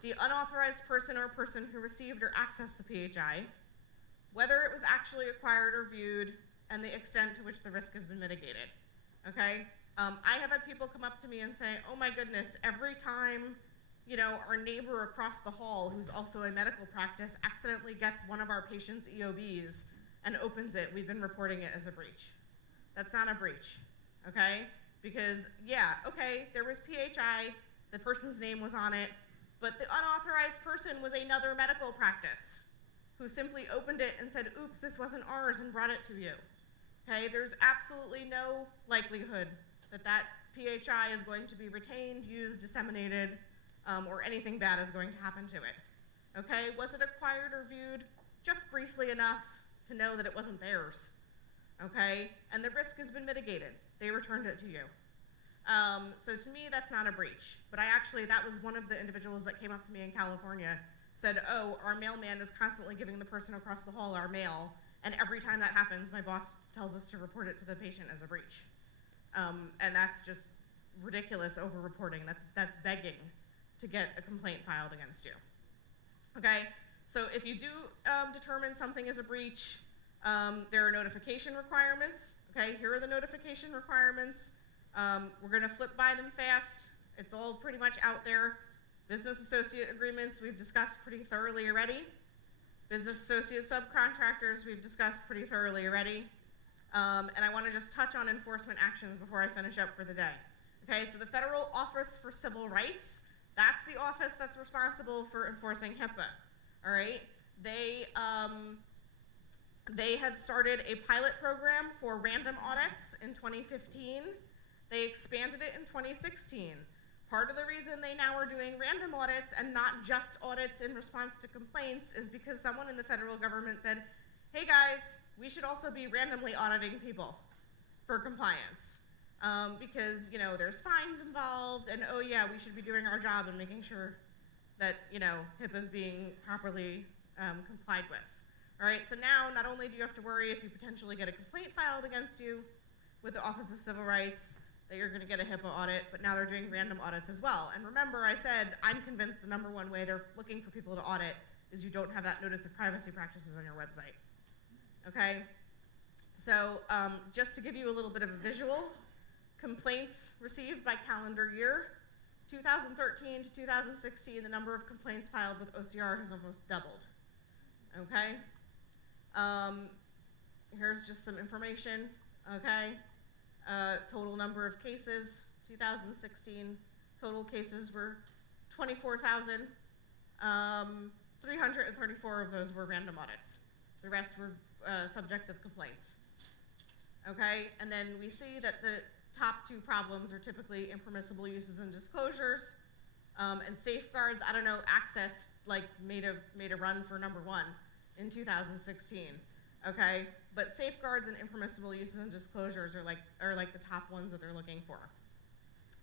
The unauthorized person or person who received or accessed the PHI. Whether it was actually acquired or viewed, and the extent to which the risk has been mitigated, okay? I have had people come up to me and say, oh my goodness, every time our neighbor across the hall, who's also a medical practice, accidentally gets one of our patients' EOBs and opens it, we've been reporting it as a breach. That's not a breach, okay? Because, yeah, okay, there was PHI, the person's name was on it, but the unauthorized person was another medical practice who simply opened it and said, oops, this wasn't ours, and brought it to you, okay? There's absolutely no likelihood that that PHI is going to be retained, used, disseminated, or anything bad is going to happen to it, okay? Was it acquired or viewed? Just briefly enough to know that it wasn't theirs, okay? And the risk has been mitigated. They returned it to you. So to me, that's not a breach. But that was one of the individuals that came up to me in California, said, oh, our mailman is constantly giving the person across the hall our mail, and every time that happens, my boss tells us to report it to the patient as a breach. And that's just ridiculous over-reporting. That's begging to get a complaint filed against you. Okay, so if you do determine something is a breach, there are notification requirements. Okay, here are the notification requirements. We're gonna flip by them fast. It's all pretty much out there. Business associate agreements, we've discussed pretty thoroughly already. Business associate subcontractors, we've discussed pretty thoroughly already. And I wanna just touch on enforcement actions before I finish up for the day. Okay, so the Federal Office for Civil Rights, that's the office that's responsible for enforcing HIPAA, all right? They have started a pilot program for random audits in 2015. They expanded it in 2016. Part of the reason they now are doing random audits and not just audits in response to complaints is because someone in the federal government said, hey guys, we should also be randomly auditing people for compliance. Because, there's fines involved, and oh yeah, we should be doing our job and making sure that, HIPAA is being properly complied with. All right, so now not only do you have to worry if you potentially get a complaint filed against you with the Office of Civil Rights that you're gonna get a HIPAA audit, but now they're doing random audits as well. And remember, I said, I'm convinced the #1 way they're looking for people to audit is you don't have that notice of privacy practices on your website, okay? So just to give you a little bit of a visual, complaints received by calendar year. 2013 to 2016, the number of complaints filed with OCR has almost doubled. Okay? Here's just some information. Okay? Total number of cases, 2016, total cases were 24,000. 334 of those were random audits. The rest were subjects of complaints. Okay? And then we see that the top two problems are typically impermissible uses and disclosures, and safeguards. I don't know, Access like made a run for number one in 2016. Okay, but safeguards and impermissible uses and disclosures are like the top ones that they're looking for.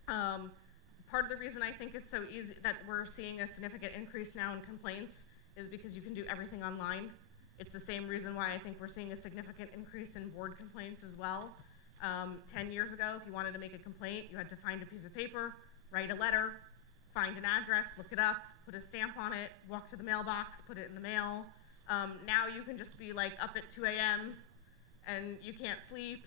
Part of the reason I think it's so easy that we're seeing a significant increase now in complaints is because you can do everything online. It's the same reason why I think we're seeing a significant increase in board complaints as well. 10 years ago, if you wanted to make a complaint, you had to find a piece of paper, write a letter, find an address, look it up, put a stamp on it, walk to the mailbox, put it in the mail. Now you can just be like up at 2 a.m. and you can't sleep,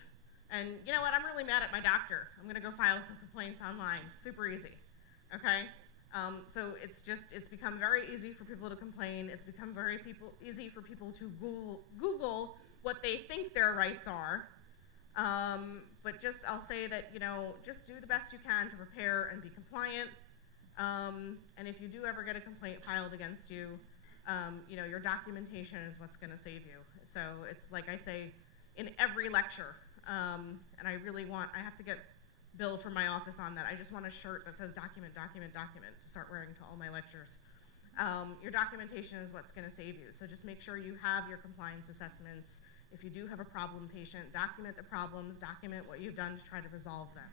and you know what, I'm really mad at my doctor. I'm gonna go file some complaints online. Super easy, okay? So it's become very easy for people to complain. It's become very easy for people to Google what they think their rights are. But just, I'll say that, you know, just do the best you can to prepare and be compliant. And if you do ever get a complaint filed against you, you know, your documentation is what's gonna save you. So it's like I say in every lecture, and I have to get Bill from my office on that. I just want a shirt that says document, document, document to start wearing to all my lectures. Your documentation is what's gonna save you. So just make sure you have your compliance assessments. If you do have a problem patient, document the problems, document what you've done to try to resolve them.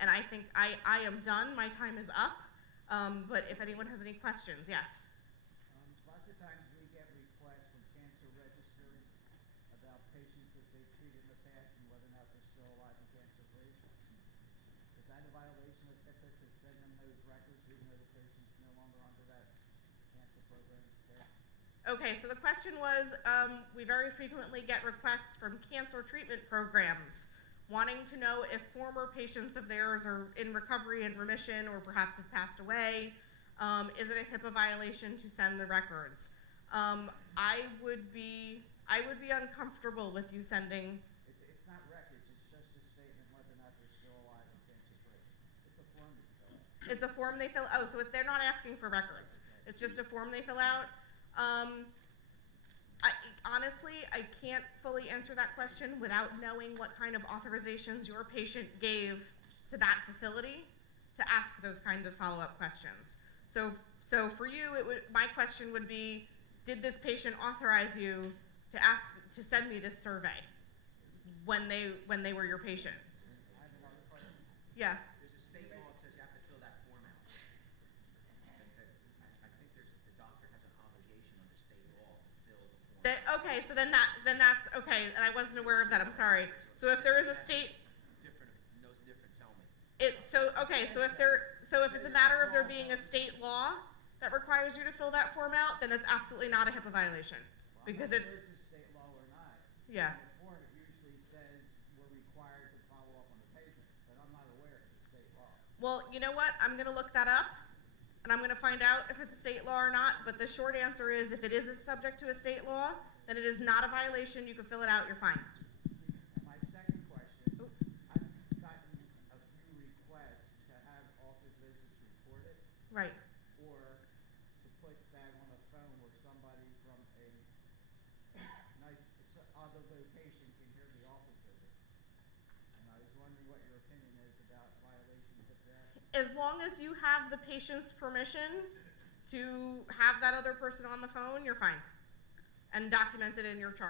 And I think I am done, my time is up, but if anyone has any questions, yes? Lots of times we get requests from cancer registers about patients that they've treated in the past and whether or not they're still alive and cancer-free. Is that a violation of HIPAA to send them those records even though the patient's no longer under that cancer program's care? Okay, so the question was, we very frequently get requests from cancer treatment programs wanting to know if former patients of theirs are in recovery and remission or perhaps have passed away. Is it a HIPAA violation to send the records? I would be uncomfortable with you sending. It's not records, it's just a statement whether or not they're still alive and cancer-free. It's a form that you fill out. It's a form they fill out. Oh, so they're not asking for records. It's just a form they fill out. Honestly, I can't fully answer that question without knowing what kind of authorizations your patient gave to that facility to ask those kind of follow-up questions. So for you, my question would be, did this patient authorize you to send me this survey when they were your patient? I have another question. Yeah. There's a state law that says you have to fill that form out. I think the doctor has an obligation under state law to fill the form out. Okay, so then that's okay, and I wasn't aware of that. I'm sorry. So if there is a state, Different, knows different, tell me. So if it's a matter of there being a state law that requires you to fill that form out, then that's absolutely not a HIPAA violation, because Whether it's, it's a state law or not. yeah. In the form, it usually says we're required to follow up on the patient, but I'm not aware it's a state law. Well, you know what? I'm gonna look that up, and I'm gonna find out if it's a state law or not, but the short answer is if it is subject to a state law, then it is not a violation. You can fill it out, you're fine. And my second question, I've gotten a few requests to have office visits recorded Right. or to put that on a phone where somebody from a other location can hear the office visit. And I was wondering what your opinion is about violations of that. As long as you have the patient's permission to have that other person on the phone, you're fine. And document it in your chart.